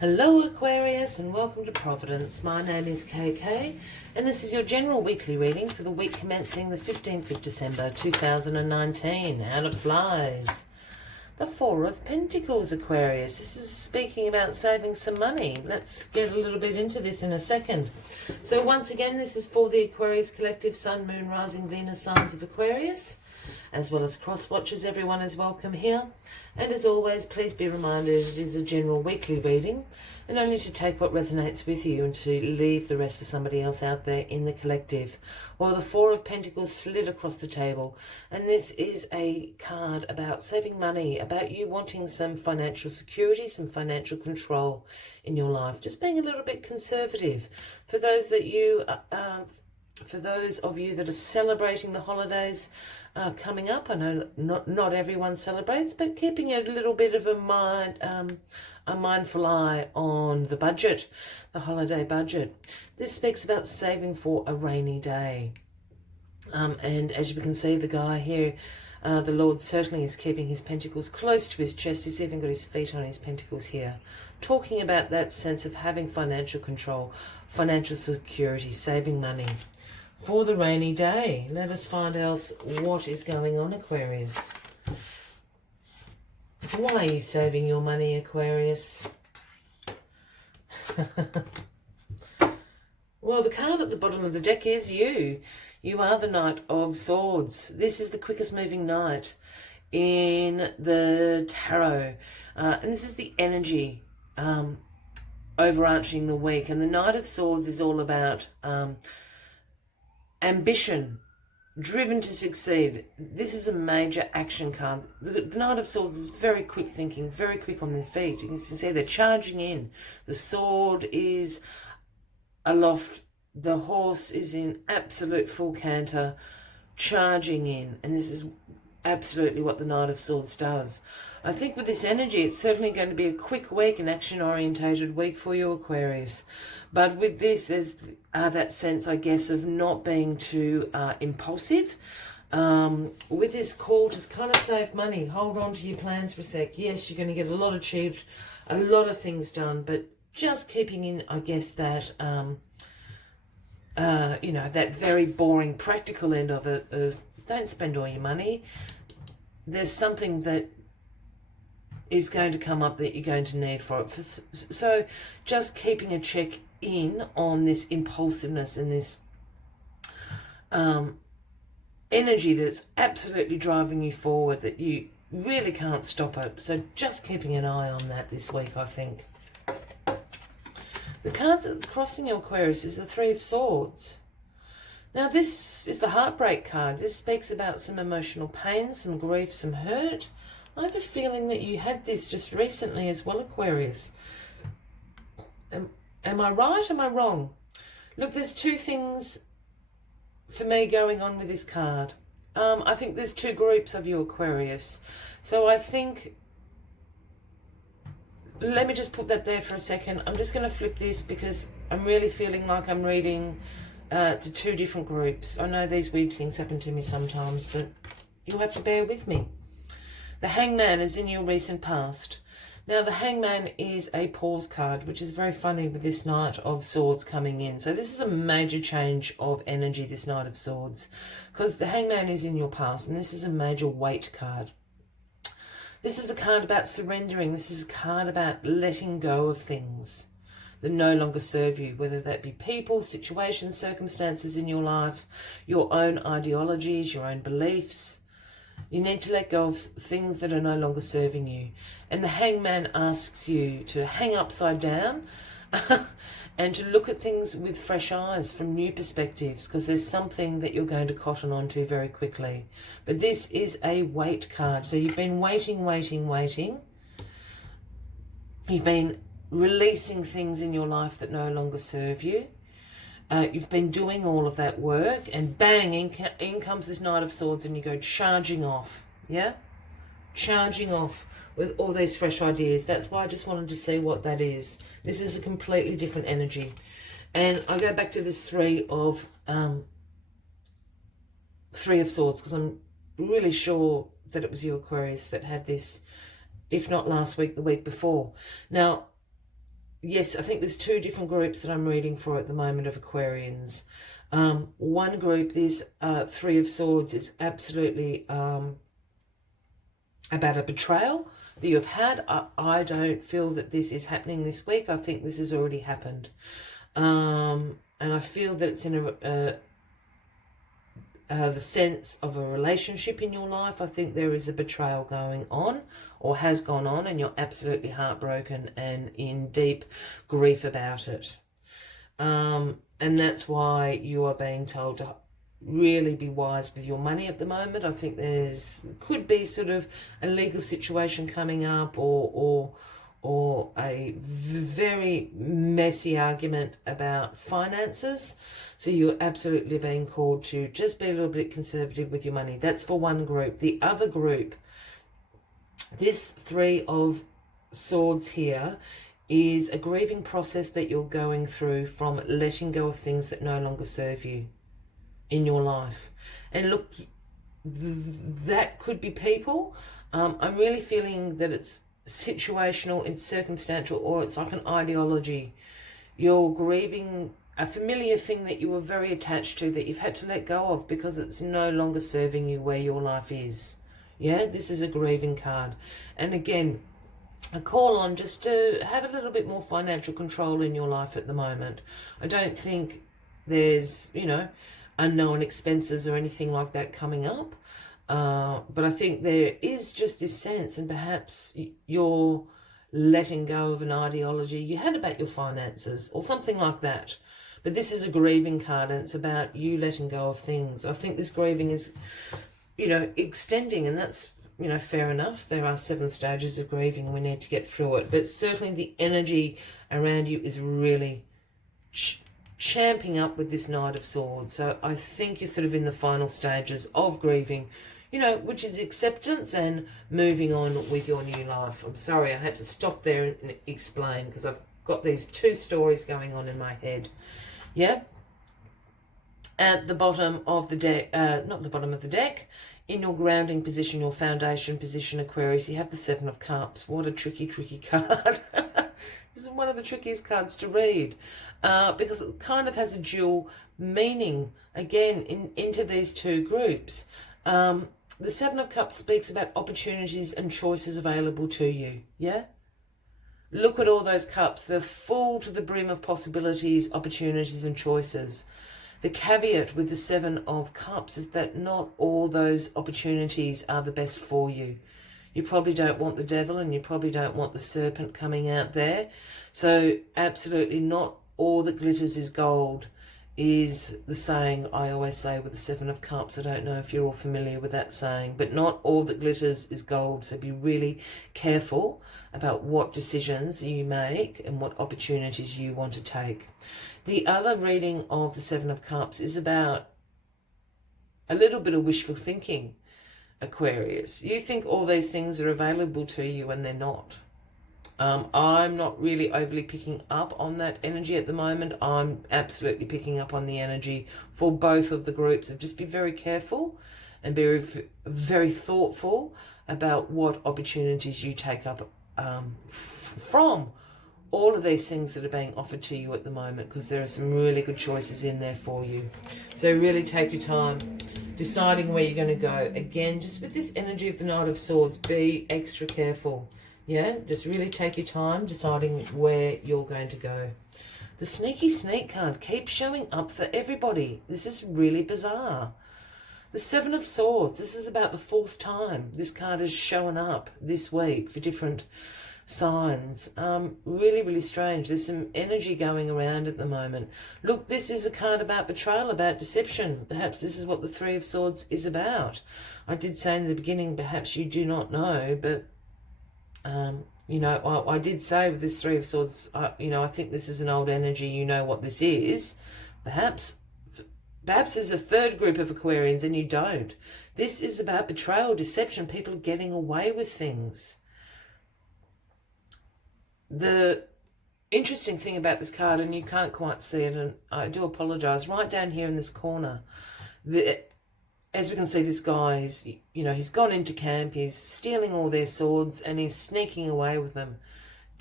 Hello Aquarius and welcome to Providence. My name is KK and this is your general weekly reading for the week commencing the 15th of December 2019. Out it flies. The Four of Pentacles, Aquarius. This is speaking about saving some money. Let's get a little bit into this in a second. So once again, this is for the Aquarius Collective Sun, Moon, Rising, Venus signs of Aquarius. As well as cross watchers, everyone is welcome here. And as always, please be reminded it is a general weekly reading and only to take what resonates with you and to leave the rest for somebody else out there in the collective. Well, the Four of Pentacles slid across the table, and this is a card about saving money, about you wanting some financial security, some financial control in your life, just being a little bit conservative. For those of you that are celebrating the holidays coming up, I know not everyone celebrates, but keeping a little bit of a mindful eye on the budget, the holiday budget. This speaks about saving for a rainy day. And as you can see, the guy here, the Lord certainly is keeping his pentacles close to his chest. He's even got his feet on his pentacles here, talking about that sense of having financial control, financial security, saving money. For the rainy day, let us find out what is going on, Aquarius. Why are you saving your money, Aquarius? Well, the card at the bottom of the deck is you. You are the Knight of Swords. This is the quickest moving knight in the tarot. And this is the energy overarching the week. And the Knight of Swords is all about ambition, driven to succeed. This is a major action card. The Knight of Swords is very quick thinking, very quick on their feet. You can see they're charging in. The sword is aloft. The horse is in absolute full canter, charging in. And this is absolutely what the Knight of Swords does. I think with this energy, it's certainly going to be a quick week, an action-orientated week for you, Aquarius. But with this, there's that sense, I guess, of not being too impulsive. With this call to kind of save money, hold on to your plans for a sec. Yes, you're going to get a lot achieved, a lot of things done, but just keeping in, I guess, that, that very boring practical end of it, of don't spend all your money. There's something that is going to come up that you're going to need for it. So just keeping a check in on this impulsiveness and this energy that's absolutely driving you forward, that you really can't stop it. So just keeping an eye on that this week, I think. The card that's crossing your, Aquarius, is the Three of Swords. Now this is the heartbreak card. This speaks about some emotional pain, some grief, some hurt. I have a feeling that you had this just recently as well, Aquarius. Am I right? Am I wrong? Look, there's two things for me going on with this card. I think there's two groups of you, Aquarius. So I think, let me just put that there for a second. I'm just going to flip this because I'm really feeling like I'm reading to two different groups. I know these weird things happen to me sometimes, but you'll have to bear with me. The Hangman is in your recent past. Now, the Hangman is a pause card, which is very funny with this Knight of Swords coming in. So this is a major change of energy, this Knight of Swords, because the Hangman is in your past, and this is a major weight card. This is a card about surrendering. This is a card about letting go of things that no longer serve you, whether that be people, situations, circumstances in your life, your own ideologies, your own beliefs. You need to let go of things that are no longer serving you. And the Hangman asks you to hang upside down and to look at things with fresh eyes from new perspectives, because there's something that you're going to cotton on to very quickly. But this is a wait card. So you've been waiting. You've been releasing things in your life that no longer serve you. You've been doing all of that work, and bang, in comes this Knight of Swords, and you go charging off, yeah? Charging off with all these fresh ideas. That's why I just wanted to see what that is. This is a completely different energy. And I go back to this Three of Swords, because I'm really sure that it was you, Aquarius, that had this, if not last week, the week before. Now, yes, I think there's two different groups that I'm reading for at the moment of Aquarians. One group, this Three of Swords, is absolutely about a betrayal that you've had. I don't feel that this is happening this week. I think this has already happened. And I feel that it's in the sense of a relationship in your life. I think there is a betrayal going on or has gone on, and you're absolutely heartbroken and in deep grief about it. And that's why you are being told to really be wise with your money at the moment. I think could be sort of a legal situation coming up, or a very messy argument about finances. So you're absolutely being called to just be a little bit conservative with your money. That's for one group. The other group, this Three of Swords here, is a grieving process that you're going through from letting go of things that no longer serve you in your life. And look, that could be people. I'm really feeling that it's situational, it's circumstantial, or it's like an ideology. You're grieving a familiar thing that you were very attached to, that you've had to let go of because it's no longer serving you where your life is. Yeah, this is a grieving card. And again, a call on just to have a little bit more financial control in your life at the moment. I don't think there's, unknown expenses or anything like that coming up. But I think there is just this sense, and perhaps you're letting go of an ideology you had about your finances or something like that. But this is a grieving card, and it's about you letting go of things. I think this grieving is, extending, and that's, fair enough. There are 7 stages of grieving, and we need to get through it. But certainly the energy around you is really champing up with this Knight of Swords. So I think you're sort of in the final stages of grieving, which is acceptance and moving on with your new life. I'm sorry, I had to stop there and explain because I've got these 2 stories going on in my head. Yeah? At the bottom of the deck, not the bottom of the deck, in your grounding position, your foundation position, Aquarius, you have the 7 of Cups. What a tricky, tricky card. This is one of the trickiest cards to read because it kind of has a dual meaning, again, into these 2 groups. The 7 of Cups speaks about opportunities and choices available to you, yeah? Look at all those cups. They're full to the brim of possibilities, opportunities and choices. The caveat with the 7 of Cups is that not all those opportunities are the best for you. You probably don't want the devil, and you probably don't want the serpent coming out there. So absolutely not all that glitters is gold is the saying I always say with the 7 of Cups. I don't know if you're all familiar with that saying, but not all that glitters is gold. So be really careful about what decisions you make and what opportunities you want to take. The other reading of the 7 of Cups is about a little bit of wishful thinking, Aquarius. You think all these things are available to you and they're not. I'm not really overly picking up on that energy at the moment. I'm absolutely picking up on the energy for both of the groups of just be very careful and be very thoughtful about what opportunities you take up from all of these things that are being offered to you at the moment, because there are some really good choices in there for you. So really take your time deciding where you're going to go. Again, just with this energy of the Knight of Swords, be extra careful. Yeah, just really take your time deciding where you're going to go. The sneaky sneak card keeps showing up for everybody. This is really bizarre. The 7 of Swords, this is about the 4th time this card has shown up this week for different signs. Really, really strange. There's some energy going around at the moment. Look, this is a card about betrayal, about deception. Perhaps this is what the 3 of Swords is about. I did say in the beginning, perhaps you do not know, but I did say with this 3 of Swords, I think this is an old energy. You know what this is. Perhaps there's a 3rd group of Aquarians and you don't. This is about betrayal, deception, people getting away with things. The interesting thing about this card, and you can't quite see it, and I do apologise, right down here in this corner, as we can see, this guy is, he's gone into camp, he's stealing all their swords and he's sneaking away with them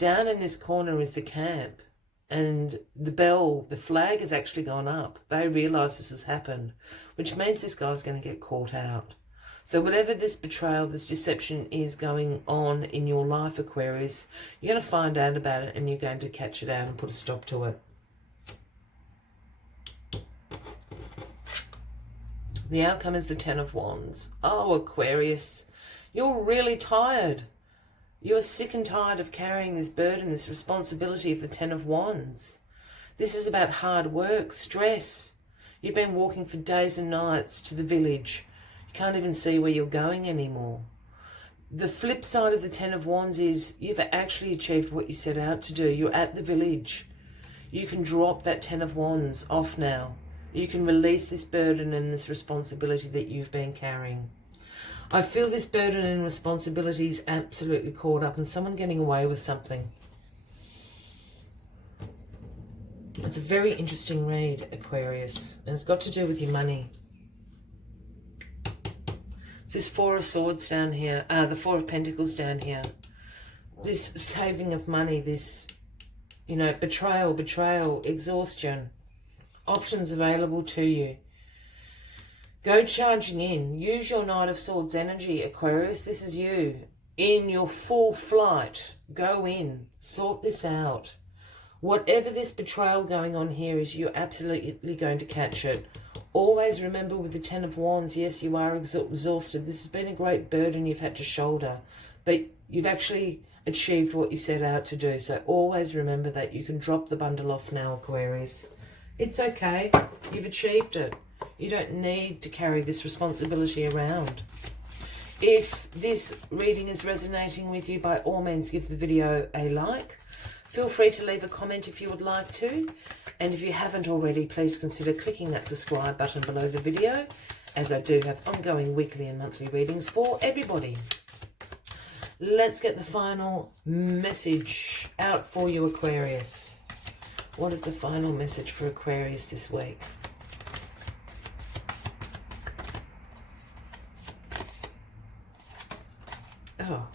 Down in this corner is the camp. And the bell, the flag has actually gone up. They realise this has happened, which means this guy's going to get caught out. So whatever this betrayal, this deception is going on in your life, Aquarius, you're going to find out about it and you're going to catch it out and put a stop to it. The outcome is the Ten of Wands. Oh, Aquarius, you're really tired. You're sick and tired of carrying this burden, this responsibility of the Ten of Wands. This is about hard work, stress. You've been walking for days and nights to the village. You can't even see where you're going anymore. The flip side of the Ten of Wands is you've actually achieved what you set out to do. You're at the village. You can drop that Ten of Wands off now. You can release this burden and this responsibility that you've been carrying. I feel this burden and responsibility is absolutely caught up in someone getting away with something. It's a very interesting read, Aquarius, and it's got to do with your money. It's this Four of Swords down here, the Four of Pentacles down here. This saving of money, this, you know, betrayal, exhaustion, options available to you. Go charging in. Use your Knight of Swords energy, Aquarius. This is you. In your full flight. Go in. Sort this out. Whatever this betrayal going on here is, you're absolutely going to catch it. Always remember with the Ten of Wands, yes, you are exhausted. This has been a great burden you've had to shoulder. But you've actually achieved what you set out to do. So always remember that. You can drop the bundle off now, Aquarius. It's okay. You've achieved it. You don't need to carry this responsibility around. If this reading is resonating with you, by all means give the video a like. Feel free to leave a comment if you would like to. And if you haven't already, please consider clicking that subscribe button below the video, as I do have ongoing weekly and monthly readings for everybody. Let's get the final message out for you, Aquarius. What is the final message for Aquarius this week? Oh.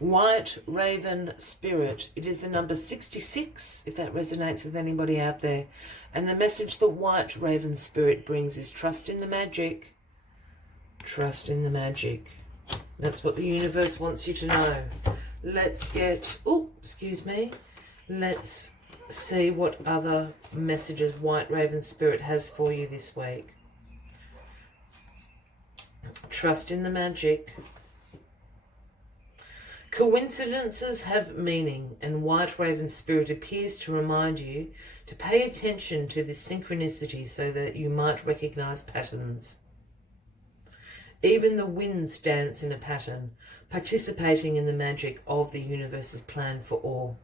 White Raven Spirit. It is the number 66, if that resonates with anybody out there. And the message that White Raven Spirit brings is trust in the magic. Trust in the magic. That's what the universe wants you to know. Let's get... Oh, excuse me. Let's see what other messages White Raven Spirit has for you this week. Trust in the magic. Coincidences have meaning, and White Raven Spirit appears to remind you to pay attention to this synchronicity so that you might recognize patterns. Even the winds dance in a pattern, participating in the magic of the universe's plan for all.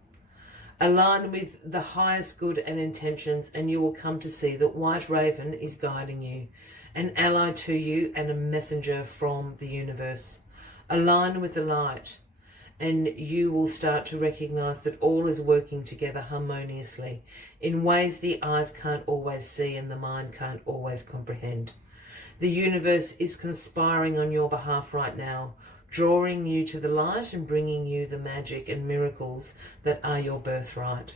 Align with the highest good and intentions, and you will come to see that White Raven is guiding you, an ally to you and a messenger from the universe. Align with the light, and you will start to recognize that all is working together harmoniously in ways the eyes can't always see and the mind can't always comprehend. The universe is conspiring on your behalf right now, drawing you to the light and bringing you the magic and miracles that are your birthright.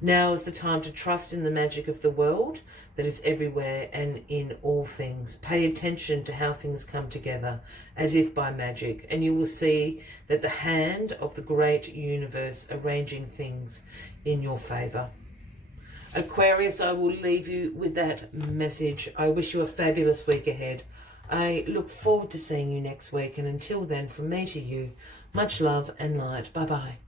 Now is the time to trust in the magic of the world that is everywhere and in all things. Pay attention to how things come together as if by magic, and you will see that the hand of the great universe arranging things in your favor. Aquarius, I will leave you with that message. I wish you a fabulous week ahead. I look forward to seeing you next week, and until then, from me to you, much love and light. Bye-bye.